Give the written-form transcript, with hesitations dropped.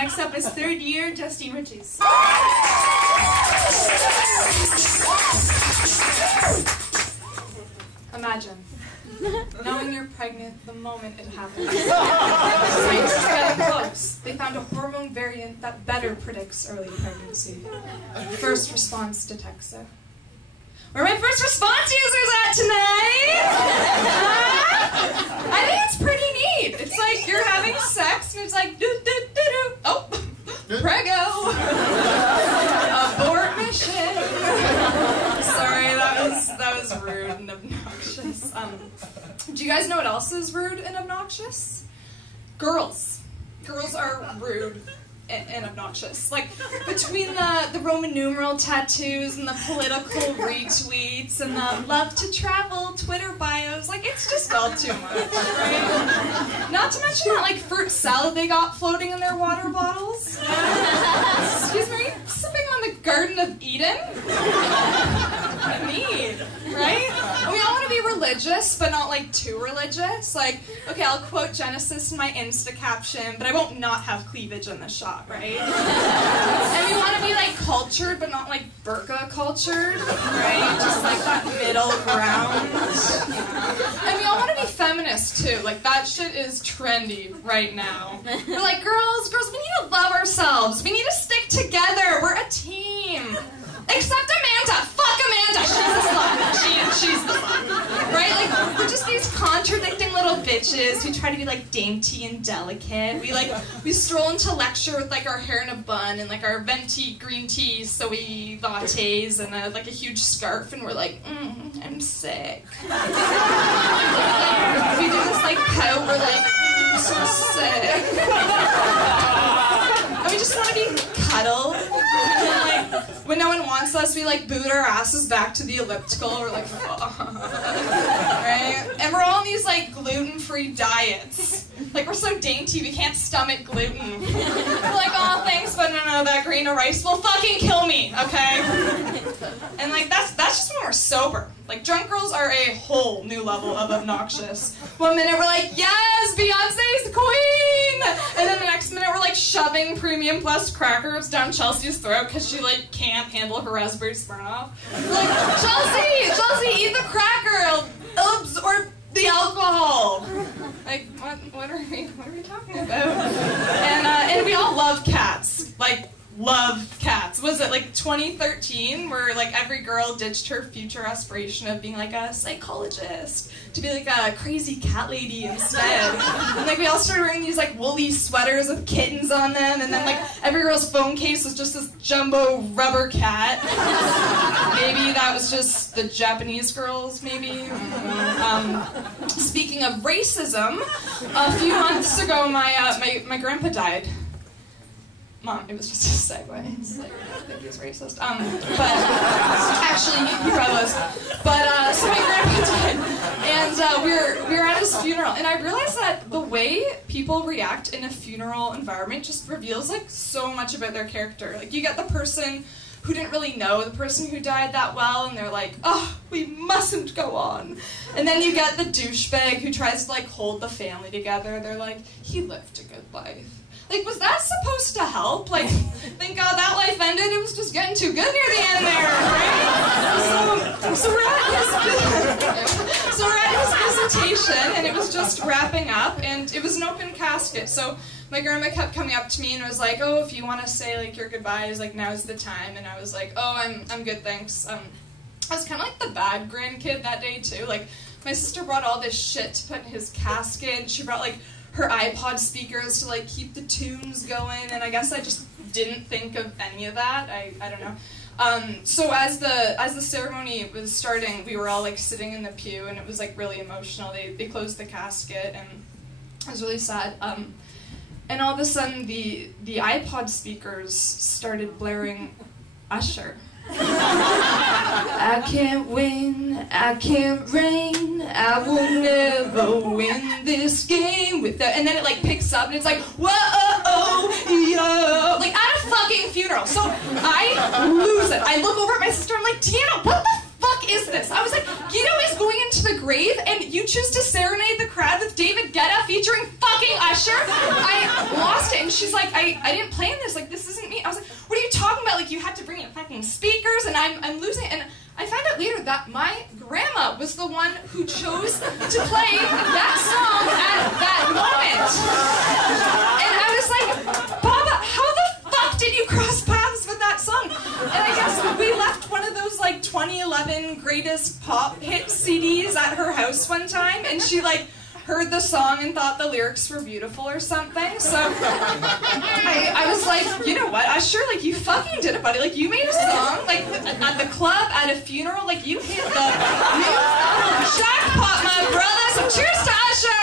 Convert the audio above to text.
Next up is third year Justine Riches. Imagine knowing you're pregnant the moment it happens. Scientists getting close. They found a hormone variant that better predicts early pregnancy. First response detects it. Where are my first response users at tonight? I think it's pretty neat. It's like you're having sex and it's like do-do-do-do. Oh, prego. Abort mission. Sorry, that was rude and obnoxious. Do you guys know what else is rude and obnoxious? Girls. Girls are rude and obnoxious. Like, between the Roman numeral tattoos and the political retweets and the love to travel Twitter bios, like, it's just all too much, right? Not to mention that, like, fruit salad they got floating in their water bottles. Excuse me, are you sipping on the Garden of Eden? Neat, right? And we all want to be religious, but not, like, too religious. Like, okay, I'll quote Genesis in my Insta caption, but I won't not have cleavage in the shot, right? And we want to be, like, cultured, but not, like, burqa cultured, right? Just, like, that middle ground. And we all want to be feminist, too. Like, that shit is trendy right now. We're like, girls, we need to love ourselves. We need to stick together. We're a team. Except Amanda. Fuck Amanda. She's the slut. She's the slut. Right? Like, we're just these contradicting little bitches who try to be, like, dainty and delicate. We stroll into lecture with, like, our hair in a bun and, like, our venti green tea soy lattes and, like, a huge scarf, and we're like, I'm sick. We do this, like, pout. We're like, I'm so sick. And we just want to be cuddled. And, like, when no one wants us, we, like, boot our asses back to the elliptical. We're like, right? And we're all on these, like, gluten-free diets. Like, we're so dainty, we can't stomach gluten. We're like, oh, thanks, but no, that grain of rice will fucking kill me, okay? And, like, that's just when we're sober. Like, drunk girls are a whole new level of obnoxious. One minute we're like, yes, Beyonce's the queen! And then the next minute we're, like, shoving Premium Plus crackers down Chelsea's throat because she, like, can't handle her raspberry Smirnoff. We're like, Chelsea, eat the cracker, or the alcohol. Like, what are we talking about? And we all love cats. Like, love cats. Was it like 2013 where like every girl ditched her future aspiration of being like a psychologist to be like a crazy cat lady instead? And like we all started wearing these like woolly sweaters with kittens on them, and then like every girl's phone case was just this jumbo rubber cat. Maybe that was just the Japanese girls, maybe. Speaking of racism, a few months ago my grandpa died. Mom, it was just a segue. It's like, I think he was racist. But actually, he probably was. But so my grandpa died, and we were at his funeral, and I realized that the way people react in a funeral environment just reveals like so much about their character. Like you get the person who didn't really know the person who died that well, and they're like, oh, we mustn't go on. And then you get the douchebag who tries to like hold the family together. They're like, he lived a good life. Like, was that supposed to help? Like, thank God that life ended. It was just getting too good near the end there, right? So we're at his visitation, and it was just wrapping up, and it was an open casket. So my grandma kept coming up to me and was like, oh, if you want to say like your goodbyes, like now's the time. And I was like, oh, I'm good, thanks. I was kind of like the bad grandkid that day too. Like, my sister brought all this shit to put in his casket. And she brought like her iPod speakers to like keep the tunes going, and I guess I just didn't think of any of that. I don't know. So as the ceremony was starting, we were all like sitting in the pew, and it was like really emotional. They closed the casket, and it was really sad. And all of a sudden, the iPod speakers started blaring Usher. I can't win, I can't reign, I will never win this game without. And then it like picks up and it's like, whoa, yo, like at a fucking funeral. So I lose it. I look over at my sister, I'm like, Deanna, what the fuck fuck is this? I was like, Guido is going into the grave and you choose to serenade the crowd with David Guetta featuring fucking Usher? I lost it. And she's like, I didn't plan this. Like, this isn't me. I was like, what are you talking about? Like, you had to bring in fucking speakers and I'm losing it. And I found out later that my grandma was the one who chose to play that song at that moment. And I was like, Baba, how the fuck did you cross paths with that song? And I guess we left one of those like 2011 greatest pop hit CDs at her house one time, and she like heard the song and thought the lyrics were beautiful or something. So I was like, you know what, Usher, like you fucking did it, buddy. Like you made a song, like at the club, at a funeral, like you hit the jackpot, my brother. So cheers to Usher.